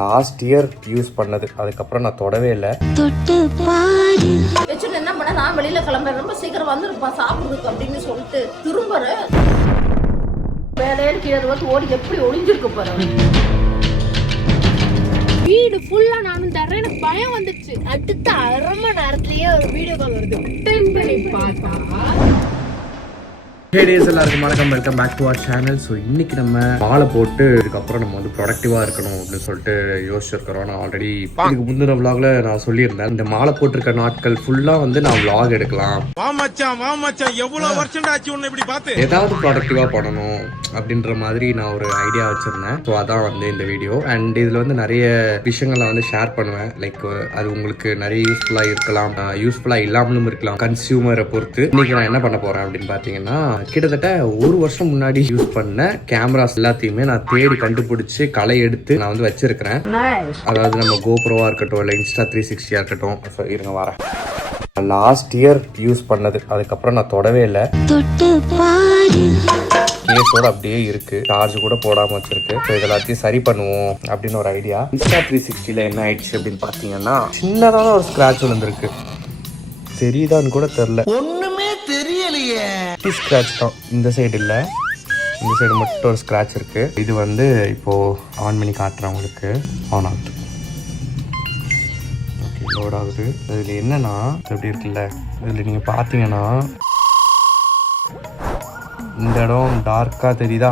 Last year use பண்ணது, அதுக்கப்புறம் நான் தொடவே இல்லை. வச்சுட்டு என்ன பண்ண, நான் வெளியில கிளம்புறேன், ரொம்ப சீக்கிரம் வந்துருப்பான் சாப்பிடுறதுக்கு அப்படின்னு சொல்லிட்டு திரும்புறேன். வேலையில கீழே வந்து ஓடி எப்படி ஒளிஞ்சிருக்க போறேன். வீடு ஃபுல்லா நானும் தர்றேன், எனக்கு பயம் வந்துச்சு. அடுத்த அரை மணி நேரத்திலேயே ஒரு வீடியோ கால் வருது. டென் பண்ணி பார்த்தா எல்லாருக்கும் வணக்கம், welcome back to our channel. So இன்னைக்கு நம்ம மாலை போட்டு இதுக்கப்புறம் நம்ம வந்து ப்ரொடக்டிவா இருக்கணும் அப்படின்னு சொல்லிட்டு யோசிச்சிருக்கிறோம். நான் ஆல்ரெடி இதுக்கு முந்தின விளாக்ல நான் சொல்லியிருந்தேன், இந்த மாலை போட்டிருக்க நாட்கள் ஃபுல்லா வந்து நான் விளாக் எடுக்கலாம், ஏதாவது ப்ரொடக்டிவா பண்ணணும் அப்படின்ற மாதிரி நான் ஒரு ஐடியா வச்சிருந்தேன். ஸோ அதான் வந்து இந்த வீடியோ. அண்ட் இதுல வந்து நிறைய விஷயங்கள் நான் வந்து ஷேர் பண்ணுவேன். லைக் அது உங்களுக்கு நிறைய யூஸ்ஃபுல்லா இருக்கலாம், யூஸ்ஃபுல்லா இல்லாமலும் இருக்கலாம், கன்சியூமரை பொறுத்து. இன்னைக்கு நான் என்ன பண்ண போறேன் அப்படின்னு பாத்தீங்கன்னா, கிட்டத்தட்ட ஒரு வருஷம் முன்னாடி யூஸ் பண்ண கேமராஸ் எல்லாத்தையுமே நான் தேடி கண்டுபிடிச்சு களை எடுத்து நான் வந்து வச்சிருக்கிறேன். அதாவது நம்ம கோப்ரோவா இருக்கட்டும், இல்லை இன்ஸ்டா 360 இருக்கட்டும். இருங்க வரேன். லாஸ்ட் இயர் யூஸ் பண்ணது, அதுக்கப்புறம் நான் தொடவே இல்லை. கேஸோட அப்படியே இருக்கு, சார்ஜ் கூட போடாம வச்சிருக்கு. இது எல்லாத்தையும் சரி பண்ணுவோம் அப்படின்னு ஒரு ஐடியா. இன்ஸ்டா 360ல என்ன ஆயிடுச்சு அப்படின்னு பாத்தீங்கன்னா, சின்னதான ஒரு ஸ்கிராட்ச் விழுந்திருக்கு. தெரியுதான்னு கூட தெரியல, ஒண்ணுமே தெரியலையே. ஸ்கிராட்ச் தான், இந்த சைடு இல்ல, இந்த சைடு மட்டும் ஒரு ஸ்கிராட்ச் இருக்கு. இது வந்து இப்போ ஆன் பண்ணி காட்டுறேன் உங்களுக்கு. ஆன் ஆகுது, ஓகே, லோட் ஆகுது. இதுல என்னன்னா எப்படி இருக்குல்ல, இதுல நீங்க பாத்தீங்கன்னா இந்த இடம் டார்க்கா தெரியுதா,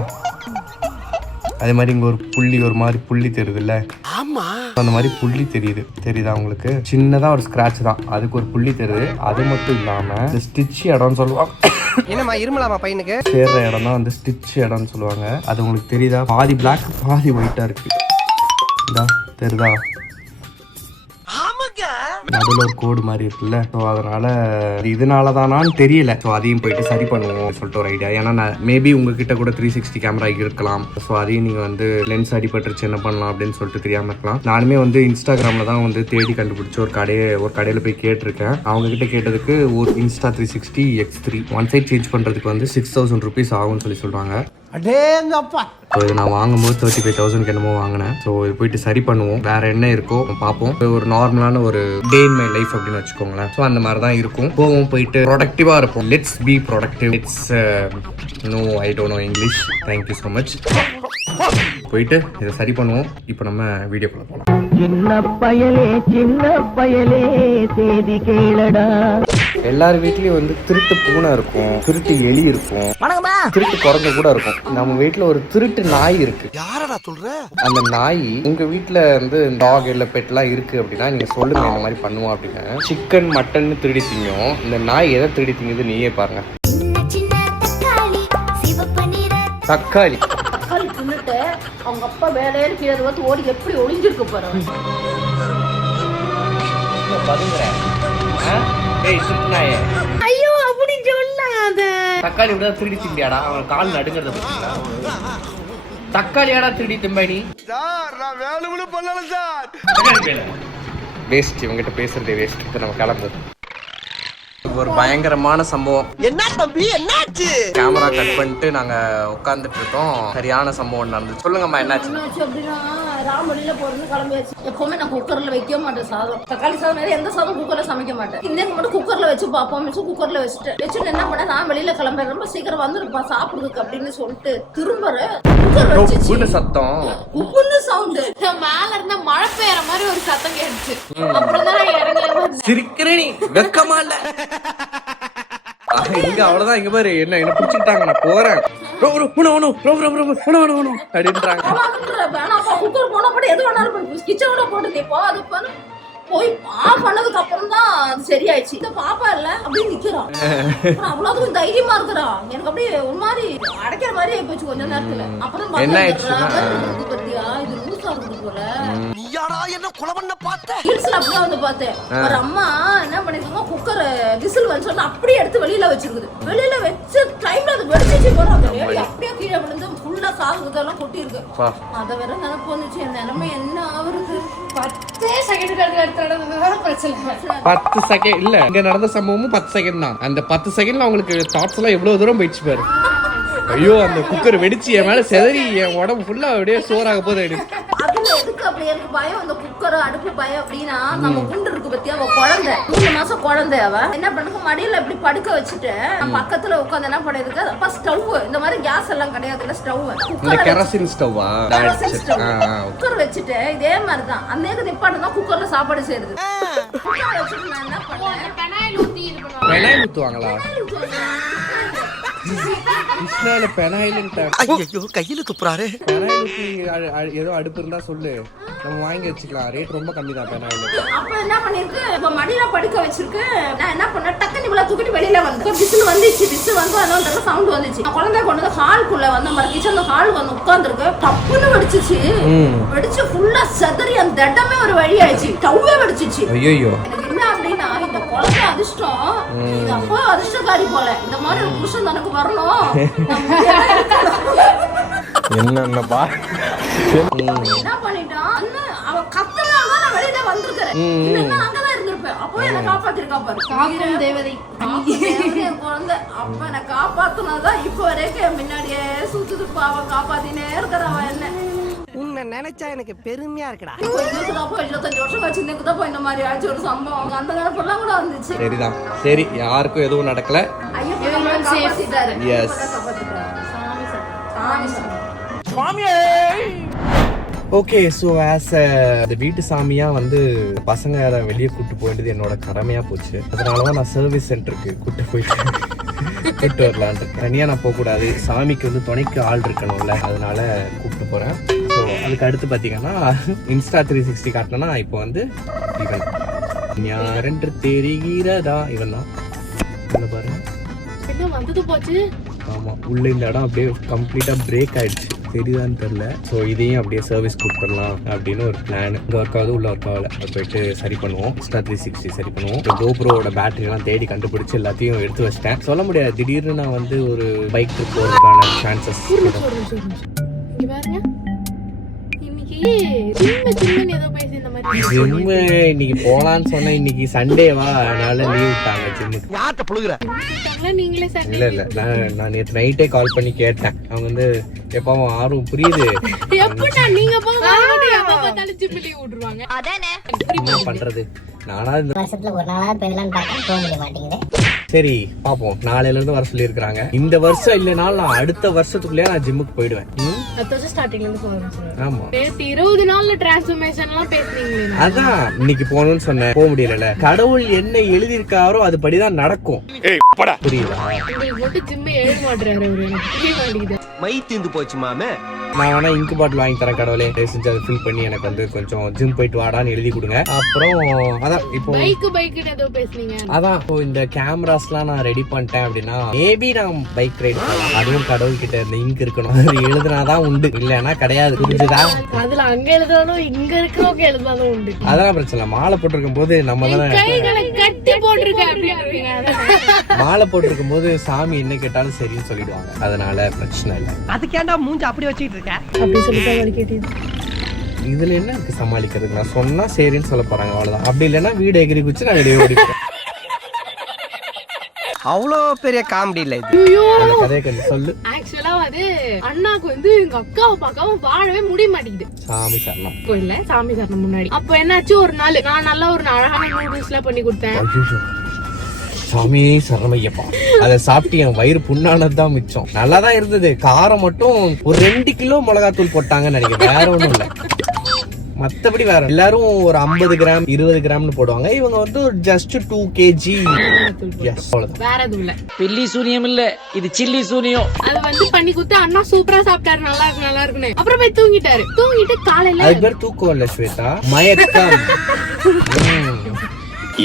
அதே மாதிரி இங்க ஒரு புள்ளி, ஒரு மாதிரி புள்ளி தெரியுதுல்ல, அந்த மாதிரி புள்ளி தெரியுதா உங்களுக்கு? சின்னதா ஒரு ஸ்கிராட்ச் தான், அதுக்கு ஒரு புள்ளி தெரியுது. அது மட்டும் இல்லாம இந்த ஸ்டிச் இடம்னு சொல்லுவாங்க, என்னமா இருமலாமா பையனுக்கு சேர்ற இடம் தான் வந்து ஸ்டிச் இடம்னு சொல்லுவாங்க. அது உங்களுக்கு தெரியுதா? பாதி பிளாக் பாதி ஒயிட்டா இருக்கு, தெரியுதா? நடுவில் ஒரு கோடு மாதிரி இருக்குல்ல. ஸோ அதனால இதனால தானான்னு தெரியல. ஸோ அதையும் போயிட்டு சரி பண்ணுவோம் சொல்லிட்டு ஒரு ஐடியா. ஏன்னா மேபி உங்ககிட்ட கூட 360 கேமரா இருக்கலாம். ஸோ அதையும் நீங்க வந்து லென்ஸ் அடிபட்டுருச்சு என்ன பண்ணலாம் அப்படின்னு சொல்லிட்டு தெரியாம இருக்கலாம். நானுமே வந்து இன்ஸ்டாகிராம்ல தான் வந்து தேடி கண்டுபிடிச்சு ஒரு கடையில போய் கேட்டிருக்கேன். அவங்க கிட்ட கேட்டதுக்கு ஒரு Insta 360 X3 one side change பண்றதுக்கு வந்து 6000 rupees ஆகும்னு சொல்றாங்க. இது நான் வாங்கும்போது 35,000 என்னமோ வாங்கினேன். ஸோ இது போயிட்டு சரி பண்ணுவோம், வேற என்ன இருக்கோ பார்ப்போம். ஒரு நார்மலான ஒரு டே இன் மை லைஃப் அப்படின்னு வச்சுக்கோங்களேன். ஸோ அந்த மாதிரி தான் இருக்கும். போவோம், போயிட்டு ப்ரொடக்டிவா இருப்போம். Let's be productive. No I don't know English. Thank you so much. போயிட்டு இதை சரி பண்ணுவோம். இப்போ நம்ம வீடியோக்குள்ள போகலாம். சின்ன பயலே தேதி கேளடா. எல்லார் வீட்லயும் வந்து திருட்டு பூனை இருக்கும், திருட்டு எலி இருக்கும், திருட்டு குரங்கு கூட இருக்கும். நம்ம வீட்டுல ஒரு திருட்டு நாய் இருக்கு. யாரடா சொல்ற? அந்த நாய் உங்க வீட்டுல வந்து டாக் இல்ல பெட் எல்லாம் இருக்கு அப்படின்னா நீங்க சொல்லுங்க, இந்த மாதிரி பண்ணுவோம் அப்படின்னு. சிக்கன் மட்டன் திருடி திங்கும். இந்த நாய் எதை திருடி திங்குது நீயே பாருங்க. தக்காளி தின்னுட்டு அவங்க அப்பா வேலையில கீழே வந்து ஓடி எப்படி ஒளிஞ்சிருக்க போறேன். ஐயோ அப்படி சொல்லாத. தக்காளி விட திருடி திம்பியாடா, அவன் கால் நடுங்கிறத பத்திங்களா? தக்காளியாடா திருடி திம்பாடி. வேஸ்ட், இவங்கிட்ட பேசுறதே வேஸ்ட். நம்ம கிளம்புது. ஒரு பயங்கரமான சம்பவம். என்ன தம்பி என்னாச்சு? கேமரா கட் பண்ணிட்டு நாங்க உட்கார்ந்துட்டு இருக்கோம். சரியான சம்பவம் நடந்துச்சு. சொல்லுங்கம்மா என்னாச்சு? அப்படின்னா ராம் வெளியில போறது கிளம்பியாச்சு. எப்பவுமே நான் குக்கர்ல வைக்க மாட்டேன் சாதம். தக்காளி சாதம் வேற எந்த சாதம் குக்கர்ல சமைக்க மாட்டேன். இந்த மட்டும் குக்கர்ல வச்சு பார்ப்போம். குக்கர்ல வச்சுட்டு என்ன பண்ண, நான் வெளியில கிளம்புறேன், ரொம்ப சீக்கிரம் வந்துருப்பான் சாப்பிடுறதுக்கு அப்படின்னு சொல்லிட்டு திரும்புறேன். குக்கர் சத்தம், உப்புன்னு சவுண்ட், மேல இருந்த மழை பெய்யற மாதிரி ஒரு சத்தம் கேட்டுச்சு. அப்புறம் தான் இறங்கல. சிரிக்கிறேனி வெக்கமா இல்ல இங்க அவ்வளவுதான். இங்க பாரு, என்ன பிடிச்சிட்டாங்க, நான் போறேன் அப்படின்றாங்க. குக்கர் போனா போட்டு எது வேணாலும் கிச்சனோட போட்டு நீ போ. அது போய் ஆஃப் பண்ணதுக்கு அப்புறம் தான் அது சரியாயிடுச்சு. இந்த பாப்பா இல்ல அப்படியே நிக்கிறான். அவ்வளவுக்கும் தைரியமா இருக்கிறான். எனக்கு அப்படியே ஒரு மாதிரி அடைக்கிற மாதிரி போச்சு கொஞ்ச நேரத்துல. அப்புறம் என்ன ஆயிடுச்சு பத்தியா, இது லூசா இருக்குது போல. என்ன குல பண்ண பார்த்தேன். ஹில்ஸ்ல அப்படியே வந்து பார்த்தேன். ஒரு அம்மா என்ன பண்ணிருக்காங்க, குக்கர் விசில் வந்து சொல்லிட்டு அப்படியே எடுத்து வெளியில வச்சிருக்குது. வெளியில வச்ச டைம்ல அது வெடிச்சிச்சு போல. அப்படியே கீழே விழுந்து ஃபுல்லா சாதம் கொட்டி இருக்கு. அத வேற நினைப்பு வந்துச்சு. என் நிலைமை என்ன ஆகுறது? 10 செகண்ட் பிரச்சனை. 10 செகண்ட் இல்ல, இங்க நடந்த சம்பவமும் 10 செகண்ட் தான். அந்த 10 செகண்ட்ல அவங்களுக்கு தாட்ஸ் எல்லாம் எவ்வளவு தூரம் போயிடுச்சு பாரு. ஐயோ, அந்த குக்கர் வெடிச்சு என் மேல செதறி என் உடம்பு ஃபுல்லா அப்படியே சோறாக போகுது. அதுல எதுக்கு அப்படி எனக்கு பயம் அந்த குக்கர் அடுப்பு பயம் அப்படின்னா நம்ம குண்டு இருக்கு பத்தி அவ குழந்தை 3 மாசம் குழந்தை அவ என்ன பண்ணுங்க மடியில இப்படி படுக்க வச்சுட்டு நான் பக்கத்துல உட்காந்து என்ன பண்ணிருக்கு அப்ப ஸ்டவ் இந்த மாதிரி கேஸ் எல்லாம் கிடையாதுல்ல ஸ்டவ் கெரசின் ஸ்டவ்வா குக்கர் வச்சுட்டு இதே மாதிரிதான் அந்த நிப்பாட்டு தான் குக்கர்ல சாப்பாடு செய்யுது குக்கர் வச்சுட்டு நான் என்ன பண்ணேன் பெனாயில் ஊத்தி இது பண்ணுவாங்க. பெனாயில் ஊத்துவாங்களா கிருஷ்ணால பெனாயில்ன்ட்ட ஐயோ கையில துப்புறாரு. பெனாயில் ஊத்தி ஏதோ அடுப்பு இருந்தா சொல்லு, நம்ம வாங்கி வச்சுக்கலாம். ரேட் ரொம்ப கம்மி தான் பெனாயில். அப்ப என்ன பண்ணிருக்கு இப்ப மடியில படுக்க வச்சிருக்கு. நான் என்ன பண்ணேன் டக்குனு இவ்வளவு தூக்கிட்டு வெளியில வந்தேன். விசில் வந்துச்சு, விசில் வந்து அதோட சவுண்ட் வந்துச்சு. நான் குழந்தைய கொண்டு வந்து ஹால்குள்ள வந்து நம்ம கிச்சன் ஹால் வந்து உட்கார்ந்துருக்கு. டப்புன்னு வெடிச்சிச்சு. வெடிச்சு ஃபுல்லா செதறி அந்த இடமே ஒரு வழி ஆயிடுச்சு. டவ்வே வெடிச்சிச்சு. ஐயோ எனக்கு என்ன அப்படின்னா இந்த குழந்தை அதிர்ஷ்டம், இது அப்போ அதிர்ஷ்டக்காரி போல. இந்த மாதிரி ஒரு புருஷன் தனக்கு வரணும். என்னப்பா என்ன பண்ணிட்டான் அவ கத்துனால நான் வெளியில வந்திருக்கிறேன். இல்லன்னா அங்கதான் இருந்திருப்பேன். அப்போ என்ன காப்பாத்திருக்கா பாரு. காக்கும் தேவதை. என் குழந்தை அப்ப என்ன காப்பாத்துனதான் இப்ப வரைக்கும் முன்னாடியே சுத்துது. அவன் காப்பாத்தினே இருக்கிறவ என்ன உன்னை நினைச்சா எனக்கு பெருமையா இருக்குடா. இப்போ இதுக்குதாப்போ 25 வருஷம் கழிச்சு இதுக்குதாப்போ இந்த மாதிரி ஆச்சு ஒரு சம்பவம். அந்த நினைப்பெல்லாம் கூட வந்துச்சு. சரிதான். சரி, யாருக்கும் எதுவும் நடக்கல. ஐயப்பன் காப்பாத்திட்டாரு. Yes. காப்பாத்திட்டாரு. சாமி சார். சாமி சாமி. ஓகே, ஸோ ஆஸ் அந்த வீட்டு சாமியா வந்து பசங்க அதை வெளியே கூட்டு போயிட்டு என்னோட கடமையா போச்சு. அதனாலதான் நான் சர்வீஸ் சென்டருக்கு கூட்டு வரலான் இருக்கேன். தனியா நான் போகக்கூடாது, சாமிக்கு வந்து துணைக்கு ஆள் இருக்கணும்ல, அதனால கூப்பிட்டு போறேன். ஸோ அதுக்கு அடுத்து பாத்தீங்கன்னா இன்ஸ்டா 360 காட்டினா இப்போ வந்து இவன் யாரென்று தெரிகிறதா, இவன் தான் பாருங்க. என்ன வந்தது போச்சு. ஆமா, உள்ள இந்த இடம் அப்படியே கம்ப்ளீட்டா பிரேக் ஆயிடுச்சு, தெரியுதான்னு தெரியல. ஸோ இதையும் அப்படியே சர்வீஸ் கொடுத்துடலாம் அப்படின்னு ஒரு பிளான். இங்கே ஒர்க் ஆகுது, உள்ள ஒர்க் ஆகல, அதை போயிட்டு சரி பண்ணுவோம். இன்ஸ்டா 360 சரி பண்ணுவோம். கோப்ரோட பேட்டரி எல்லாம் தேடி கண்டுபிடிச்சு எல்லாத்தையும் எடுத்து வச்சிட்டேன். சொல்ல முடியாது, திடீர்னு நான் வந்து ஒரு பைக் ட்ரிப் போறதுக்கான சான்சஸ். இங்க பாருங்க, இன்னைக்கு ஏதோ பேசி இந்த மாதிரி ஜிம் இன்னைக்கு போலான்னு சொன்னேன். இன்னைக்கு சண்டேவா, அதனால லீவ் விட்டாங்க ஜிம்முக்கு. யார்கிட்ட புழுகுற? நீங்களே சார். இல்ல நான் நேற்று நைட்டே கால் பண்ணி கேட்டேன். அவங்க வந்து எப்பவும் ஆர்வம் புரியுது, எப்படா நீங்க போங்க எப்ப பார்த்தாலும் ஜிம் லீவ் விட்டுருவாங்க. அதானே என்ன பண்றது. நானா இந்த வருஷத்துல ஒரு நாளாவது போயிடலான்னு பார்த்தா போக முடிய மாட்டேங்குது. சரி பாப்போம், நாளையில இருந்து வர சொல்லி இருக்காங்க. இந்த வருஷம் இல்லைனாலும் நான் அடுத்த வருஷத்துக்குள்ளே நான் ஜிம்முக்கு போயிடுவேன். ஸ்டார்டிங்ல இருந்து போறேன். ஆமா, 20 நாள்ல டிரான்ஸ்ஃபர்மேஷன் எல்லாம் பேசுனீங்களே. அதான் இன்னைக்கு போகணும்னு சொன்னேன், போக முடியல. கடவுள் என்ன எழுதியிருக்காரோ அதுபடிதான் நடக்கும். புரியுதா? உங்களுக்கு மட்டும் ஜிம் எழுத மாட்டாரு அவரு, எனக்கு புரிய மாட்டேங்குது. மை தீந்து போச்சு மாமே. நான் வேணா இங்கு பாட்டில் வாங்கி தரேன் கடவுளே, தயவு செஞ்சு அதை ஃபில் பண்ணி எனக்கு வந்து கொஞ்சம் ஜிம் போயிட்டு வாடான்னு எழுதி கொடுங்க. அப்புறம் அதான் இப்போ பைக் ஏதோ பேசுனீங்க. அதான் இப்போ இந்த கேமராஸ்லாம் நான் ரெடி பண்ணிட்டேன் அப்படின்னா மேபி நான் பைக் ரைட் பண்ணலாம். அதுவும் கடவுள் கிட்ட இந்த இங்க் இருக்கணும், அது எழுதுனாதான் உண்டு, இல்லைன்னா கிடையாது. புரிஞ்சுதா? அதுல அங்க எழுதுறாலும் இங்க இருக்கிறவங்க எழுதுனாலும் உண்டு. அதெல்லாம் பிரச்சனை. மாலை போட்டிருக்கும் போது நம்ம தானே கைகளை கட்டி போட்டிருக்க அப்படின்னு மாலை போட்டிருக்கும் போது சாமி என்ன கேட்டாலும் சரின்னு சொல்லிடுவாங்க, அதனால பிரச்சனை இல்லை. அதுக்கேண்டா மூஞ்சி அப்படி வச்சுக்கிட்டு இருக்க? அப்படி சொல்லி கேட்டீங்க. இதுல என்ன இருக்கு சமாளிக்கிறது? நான் சொன்னா சரின்னு சொல்ல போறாங்க, அவ்வளவுதான். அப்படி இல்லைன்னா வீடு எகிரி குச்சி நான் வெளியே ஓடிப்பேன். அவ்வளோ பெரிய காமெடி இல்ல இது. அந்த கதையை கொஞ்சம் சொல்லு. ஆக்சுவலா அது அண்ணாக்கு வந்து எங்க அக்காவை பார்க்காம வாழவே முடிய மாட்டேங்குது. சாமி சரணம். இல்ல சாமி சரணம் முன்னாடி. அப்ப என்னாச்சு, ஒரு நாள் நான் நல்லா ஒரு அழகான நூடுல்ஸ் எல்லாம் பண்ணி கொடுத்தேன். சாமி சரணமையப்பா, அதை சாப்பிட்டு என் வயிறு புண்ணானதுதான் மிச்சம். நல்லாதான் இருந்தது, காரம் மட்டும் ஒரு 2 கிலோ மிளகாத்தூள் போட்டாங்கன்னு நினைக்கிறேன், வேற ஒண்ணும் இல்ல. மத்தபடி வேற எல்லாரும் ஒரு 50 கிராம் 20 கிராம்னு போடுவாங்க, இவங்க வந்து ஜஸ்ட் 2 kg. வேற எதுவும் இல்ல, பில்லி சூனியம் இல்ல, இது சில்லி சூனியம். அது வந்து பண்ணி கொடுத்து அண்ணா சூப்பரா சாப்பிட்டாரு, நல்லா இருக்கு நல்லா இருக்குன்னு. அப்புறம் போய் தூங்கிட்டாரு. தூங்கிட்டு காலையில அது பேர் தூக்கம் இல்ல ஸ்வேதா, மயக்கம்.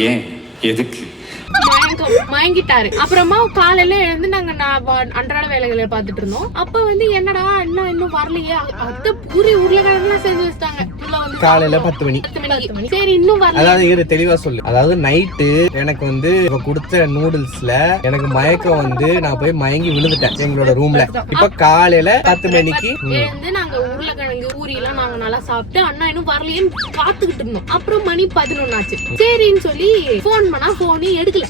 ஏன் எதுக்கு மயங்கிட்டாரு. அப்புறமா காலையில எழுந்து நாங்க அன்றாட வேலைகளை பாத்துட்டு இருந்தோம். அப்ப வந்து என்னடா அண்ணா இன்னும் வரலையே, அத்தை பூரி உருளைக்கிழங்கு செஞ்சு வச்சிட்டாங்க. காலையில 10 மணி மணிக்கு. சரி இன்னும் வரல. அதாவது இரு தெளிவா சொல்லு. அதாவது நைட்டு எனக்கு வந்து இவ கொடுத்த நூடுல்ஸ்ல எனக்கு மயக்கம் வந்து நான் போய் மயங்கி விழுந்துட்டேன் எங்களோட ரூம்ல. இப்ப காலையில 10 மணிக்கு எழுந்து நாங்க உருளைக்கிழங்கு ஊரியெல்லாம் நாங்க நல்லா சாப்பிட்டு அண்ணா இன்னும் வரலையேன்னு காத்துக்கிட்டு இருந்தோம். அப்புறம் மணி 11 ஆச்சு. சரின்னு சொல்லி போன் பண்ணா போனே எடுக்கல,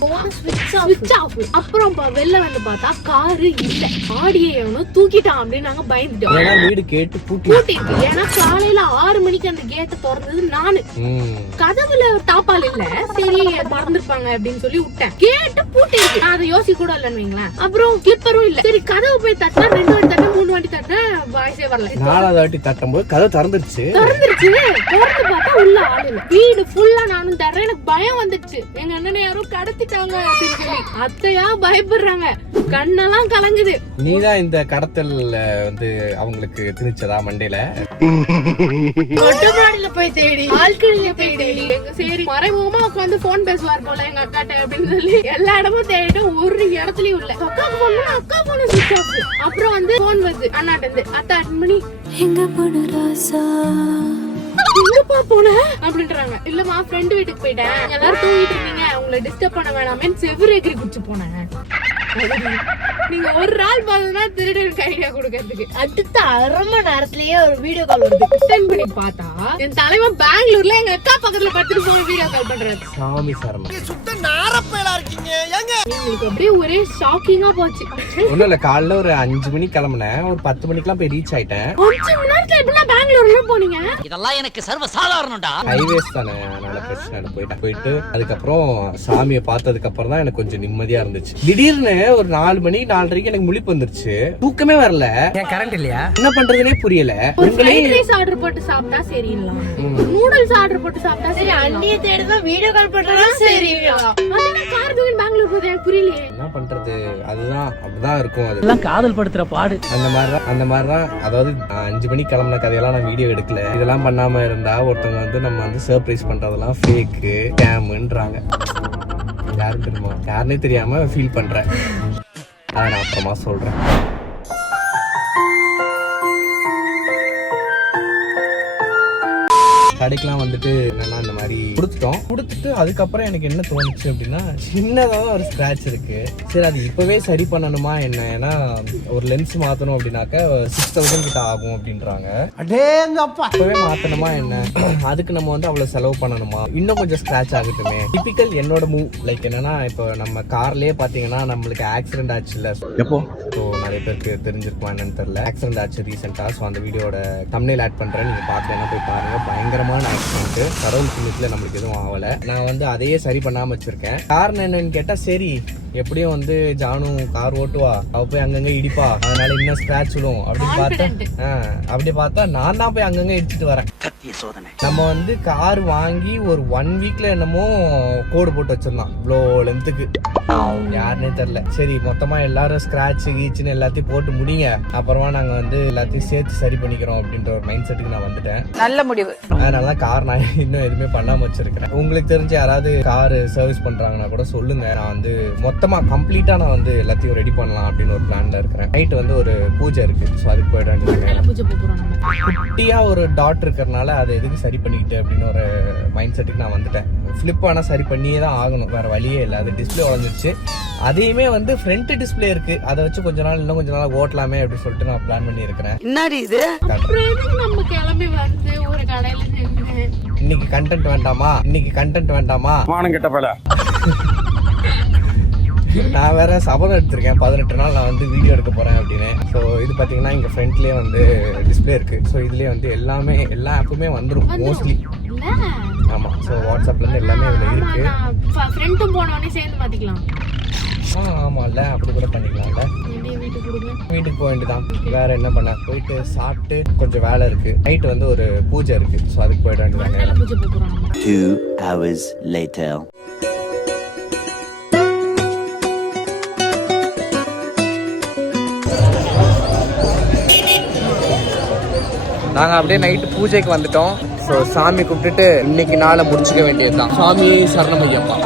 ஸ்விட்ச் ஆஃப். அப்புறம் வெளில வந்து பார்த்தா காரு இல்ல, ஆடியை எவனோ தூக்கிட்டான் அப்படின்னு நாங்க பயந்துட்டோம். ஏன்னா வீடு கேட்டு பூட்டி பூட்டிட்டு, ஏன்னா காலையில 6 மணிக்கு அந்த கேட்டை திறந்தது நானு. கதவுல தாப்பால் இல்ல, சரி மறந்துருப்பாங்க அப்படின்னு சொல்லி விட்டேன். கேட்டு பூட்டி இருக்கு, நான் அதை யோசிக்க கூட இல்லன்னு வைங்களேன். அப்புறம் கிளிப்பரும் இல்ல. சரி கதவு போய் தட்டினா 2 வாட்டி தட்ட 3 வாட்டி தட்ட வாய்ஸே வரல. 4வது வாட்டி தட்டும் போது கதவு திறந்துருச்சு. திறந்து பார்த்தா உள்ள ஆள் இல்ல. வீடு ஃபுல்லா நானும் தர்றேன். எனக்கு பயம் வந்துச்சு, எங்க அண்ணனை யாரோ கடத்திட்டாங்க அப்படின்னு சொல்லி. அத்தையா பயப்படுறாங்க, கண்ணெல்லாம் கலங்குது. நீதான் இந்த கடத்தல் வந்து அவங்களுக்கு திணிச்சதா மண்டையில? ஒட்டப்பாடியில போய் தேடி, ஆழ்கழியில போய் தேடி, சரி மறைமுகமா உட்காந்து போன் பேசுவார் போல எங்க அக்காட்ட அப்படின்னு சொல்லி எல்லா இடமும் தேடிட்டு ஒரு இடத்துலயும் இல்ல. அக்காக்கு போன் பண்ணா அக்கா போன சுவிட்ச் ஆஃப். அப்புறம் வந்து போன் வருது அண்ணாட்ட இருந்து, அத்தா அட்டன் பண்ணி எங்க போன ராசா எங்கப்பா போன அப்படின்றாங்க. இல்லம்மா ஃப்ரெண்ட் வீட்டுக்கு போயிட்டேன், எல்லாரும் தூங்கிட்டு இருந்தீங்க, உங்களை டிஸ்டர்ப் பண்ண வேணாமே செவ்வறு எகிரி குடிச்சு போனேன். நீங்க ஒரு நாள் பார்த்தா திருடனுக்கு ஐடியா கொடுக்கறதுக்கு அடுத்த 1/2 மணி நேரத்திலேயே ஒரு வீடியோ கால் வருது. அட்டெண்ட் பண்ணி பார்த்தா என் தலைவன் பெங்களூர்ல எங்க அக்கா பக்கத்துல படுத்துட்டு போய் வீடியோ கால் பண்றாரு. சாமி சரணம். சுத்த நாரப்பேலா இருக்கீங்க ஏங்க? உங்களுக்கு அப்படியே ஒரே ஷாக்கிங்கா போச்சு. ஒண்ணும் இல்ல, காலைல ஒரு 5 மணிக்கு கிளம்புனேன், ஒரு 10 மணிக்கெல்லாம் போய் ரீச் ஆயிட்டேன். 5 மணி நேரத்துல எப்படிலாம் பெங்களூர்ல போனீங்க? இதெல்லாம் எனக்கு சர்வ சாதாரணம்டா. ஹைவேஸ் தானே, அதனால பிரச்சனை போயிட்டு அதுக்கப்புறம் சாமியை பார்த்ததுக்கு அப்புறம் தான் எனக்கு கொஞ்சம் நிம்மதியா இருந்துச்சு. திடீர்னு ஒரு 4 மணி 4:30 எனக்கு முழிப்பு வந்துருச்சு, தூக்கமே வரல. ஏன் கரண்ட் இல்லையா? என்ன பண்றதுனே புரியல. ஒரு ஃப்ரைட் ரைஸ் ஆர்டர் போட்டு சாப்பிட்டா சரிங்களா, நூடுல்ஸ் ஆர்டர் போட்டு சாப்பிட்டா சரி, அண்ணிய தேடி தான் வீடியோ கால் பண்றதா சரிங்களா? அதென்ன கார் தூக்கி பெங்களூர் போதே எனக்கு புரியலையே. என்ன பண்றது, அதுதான் அப்படிதான் இருக்கும். அது எல்லாம் காதல் படுத்துற பாடு. அந்த மாதிரிதான். அதாவது 5 மணிக்கு கிளம்புன கதையெல்லாம் நான் வீடியோ எடுக்கல. இதெல்லாம் பண்ணாம இருந்தா ஒருத்தவங்க வந்து நம்ம வந்து சர்ப்ரைஸ் பண்றதெல்லாம் ஃபேக்கு ஸ்கேம்ன்றாங்க. யாரும் தெரியுமா, யாருன்னே தெரியாம ஃபீல் பண்றேன். அதை நான் அப்புறமா சொல்றேன். கடைக்கெல்லாம் வந்துட்டு என்னன்னா இந்த மாதிரி கொடுத்துட்டு அதுக்கப்புறம் எனக்கு என்ன தோணுச்சு அப்படின்னா, சின்னதாக ஒரு ஸ்க்ராட்ச் இருக்கு. சரி அது இப்பவே சரி பண்ணணுமா என்ன, ஏன்னா ஒரு லென்ஸ் மாத்தணும் அப்படின்னாக்க 6000 கிட்ட ஆகும் அப்படின்றாங்க. இப்பவே மாத்தணுமா என்ன, அதுக்கு நம்ம வந்து அவ்வளவு செலவு பண்ணணுமா, இன்னும் கொஞ்சம் ஸ்க்ராட்ச் ஆகட்டுமே. டிபிக்கல் என்னோட மூவ். லைக் என்னன்னா, இப்போ நம்ம கார்லயே பாத்தீங்கன்னா நம்மளுக்கு ஆக்சிடென்ட் ஆச்சு இல்ல, எப்போ நிறைய பேருக்கு தெரிஞ்சிருக்குமா என்னன்னு தெரியல. ஆக்சிடென்ட் ஆச்சு ரீசெண்டா. ஸோ அந்த வீடியோட தம்ப்நெயில் ஆட் பண்றேன், நீங்க பார்க்கலாம், போய் பாருங்க. பயங்கரமான ஆக்சிடென்ட், கடவுள் புண்ணியத்துல நம்மளுக்கு எதுவும் ஆகல. நான் வந்து அதையே சரி பண்ணாம வச்சிருக்கேன். காரணம் என்னன்னு கேட்டா, சரி எப்படியும் வந்து ஜானு கார் ஓட்டுவா, அவ போய் அங்கங்க இடிப்பா, அதனால இன்னும் ஸ்கிராட்ச் விடும் அப்படி பார்த்தா நான் தான் போய் அங்கங்க இடிச்சிட்டு வரேன். நம்ம வந்து கார் வாங்கி ஒரு 1 வீக்ல என்னமோ கோடு போட்டு வச்சிருந்தோம் இவ்வளோ லென்த்துக்கு, யாருன்னே தெரியல. சரி மொத்தமா எல்லாரும் ஸ்கிராட்ச் கீச்சுன்னு எல்லாத்தையும் போட்டு முடிங்க, அப்புறமா நாங்க வந்து எல்லாத்தையும் சேர்த்து சரி பண்ணிக்கிறோம் அப்படின்ற ஒரு மைண்ட் செட்டுக்கு நான் வந்துட்டேன். நல்ல முடிவு. அதனாலதான் கார் நான் இன்னும் எதுவுமே பண்ணாம வச்சிருக்கிறேன். உங்களுக்கு தெரிஞ்சு யாராவது கார் சர்வீஸ் பண்றாங்கன்னா கூட சொல்லுங்க. நான் வந்து மொத்தமா கம்ப்ளீட்டா நான் வந்து எல்லாத்தையும் ரெடி பண்ணலாம் அப்படின்னு ஒரு பிளான்ல இருக்கிறேன். நைட் வந்து ஒரு பூஜை இருக்கு, ஸோ அதுக்கு போயிட்டு குட்டியா ஒரு டாட் இருக்கிறதுனால அதை எதுக்கு சரி பண்ணிக்கிட்டு அப்படின்னு ஒரு மைண்ட் செட்டுக்கு நான் வந்துட்டேன். ஃபிளிப் ஆனா சரி பண்ணியே தான் ஆகணும், வேற வழியே இல்லை. அது டிஸ்பிளே உடஞ்சிருச்சு, அதையுமே வந்து ஃப்ரண்ட் டிஸ்பிளே இருக்கு, அதை வச்சு இன்னும் கொஞ்ச நாள் ஓட்டலாமே அப்படின்னு சொல்லிட்டு நான் பிளான் பண்ணி இருக்கிறேன். என்னடி இது நம்ம கிளம்பி வந்து ஒரு கடையில நின்னு இன்னைக்கு கண்டென்ட் வேண்டாமா மானம் கெட்ட பல. நான் வேற சபதம் எடுத்திருக்கேன், 18 நாள் நான் வந்து வீடியோ எடுக்க போறேன் அப்படின்னு. ஸோ இது பாத்தீங்கன்னா இங்க ஃப்ரண்ட்லயே வந்து டிஸ்பிளே இருக்கு. ஸோ இதுலயே வந்து எல்லா ஆப்புமே வந்துடும் மோஸ்ட்லி. ஆமா, ஸோ வாட்ஸ்அப்ல இருந்து எல்லாமே இதுல இருக்கு. ஃப்ரெண்டும் போனவனே சேர்ந்து மாத்திக்கலாம். ஆமாம்ல, அப்படி கூட பண்ணிக்கலாம்ல. வீட்டுக்கு போக வேண்டியதான், வேற என்ன பண்ண. போயிட்டு சாப்பிட்டு கொஞ்சம் வேலை இருக்கு, நைட் வந்து ஒரு பூஜை இருக்கு, ஸோ அதுக்கு போயிட வேண்டியதாங்க. 2 hours later. நாங்கள் அப்படியே நைட்டு பூஜைக்கு வந்துட்டோம். ஸோ சாமி கும்பிட்டுட்டு இன்னைக்கு நாளை முடிச்சுக்க வேண்டியதுதான். சாமி சரணமையப்பா.